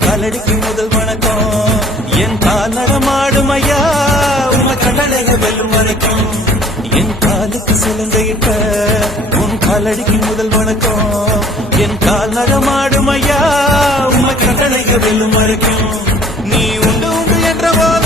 காலடிக்கு முதல் வணக்கம். என் கால் நடமாடும் ஐயா உம கடலைய வெல்லும் வணக்கம். என் காலுக்கு சிலங்கையிட்ட. உன் காலடிக்கு முதல் வணக்கம். என் கால் நடமாடும் ஐயா உம கடலைய வெல்லும் வணக்கம். நீ உண்டு உண்டு என்ற போதும்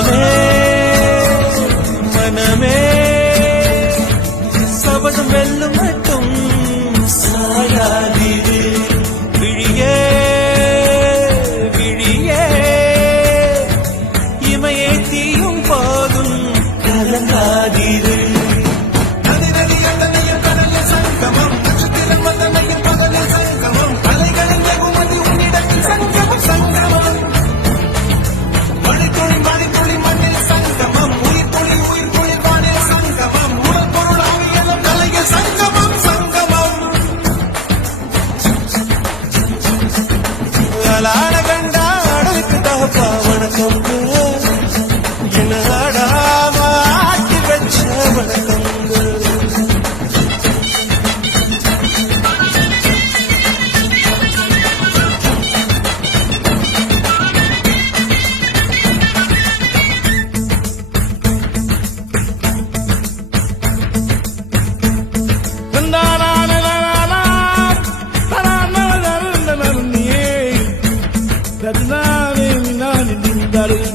మనమే మనమే